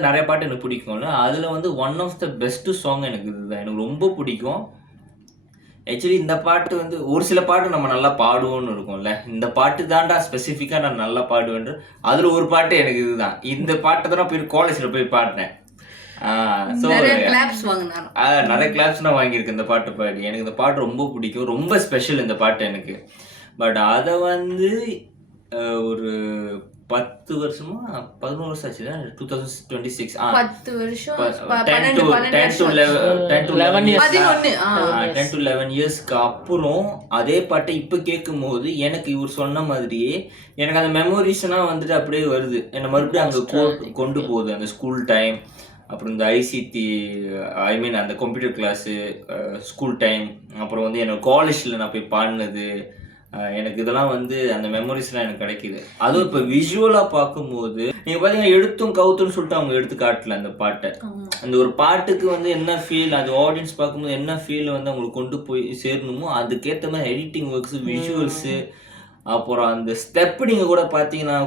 நிறைய பாட்டு எனக்கு பிடிக்கும்ல. அதுல வந்து one of the best song எனக்கு இதுதான். எனக்கு ரொம்ப பிடிக்கும். ஆக்சுவலி இந்த பாட்டு வந்து ஒரு சில பாட்டு நம்ம நல்லா பாடுவோம்னு இருக்கும்ல. இந்த பாட்டு தான்டா ஸ்பெசிஃபிக்கா நான் நல்லா பாடுவேன்னு. அதுல ஒரு பாட்டு எனக்கு இதுதான். இந்த பாட்ட தான் நான் போய் காலேஜ்ல போய் பாடுனேன். நிறைய கிளாப்ஸ் வாங்கினாரு. நிறைய கிளாப்ஸ் நான் வாங்கியிருக்கேன் இந்த பாட்டு பாடி. எனக்கு இந்த பாட்டு ரொம்ப பிடிக்கும். ரொம்ப ஸ்பெஷல் இந்த பாட்டு எனக்கு. பட் அதை வந்து ஒரு 10 வருஷமா 11 வருஷம் ஆச்சுல 2026 10 வருஷம் 10 to 11 இயர்ஸ்க்கு அப்புறம் அதே பாட்டை இப்போ கேட்கும்போது எனக்கு இவர் சொன்ன மாதிரியே எனக்கு அந்த மெமரிஸ்லாம் வந்துட்டு அப்படியே வருது. என்னை மறுபடியும் அங்கே கொண்டு போகுது. அந்த ஸ்கூல் டைம், அப்புறம் இந்த ஐசிடி அந்த கம்ப்யூட்டர் கிளாஸு, ஸ்கூல் டைம், அப்புறம் வந்து என்னோட காலேஜில் நான் போய் பாடினது, எனக்கு இதெல்லாம் வந்து அந்த மெமரிஸ்லாம் எனக்கு கிடைக்குது. அதுவும் இப்போ விஷுவலாக பார்க்கும்போது நீங்கள் பார்த்தீங்கன்னா எடுத்தும் கவுத்துன்னு சொல்லிட்டு அவங்க எடுத்து காட்டல அந்த பாட்டை. அந்த ஒரு பாட்டுக்கு வந்து என்ன ஃபீல், அது ஆடியன்ஸ் பார்க்கும்போது என்ன ஃபீல் வந்து அவங்களுக்கு கொண்டு போய் சேரணுமோ அதுக்கேற்ற மாதிரி எடிட்டிங் ஒர்க்ஸு, விஷுவல்ஸு, அப்புறம் அந்த ஸ்டெப் நீங்கள் கூட பார்த்தீங்கன்னா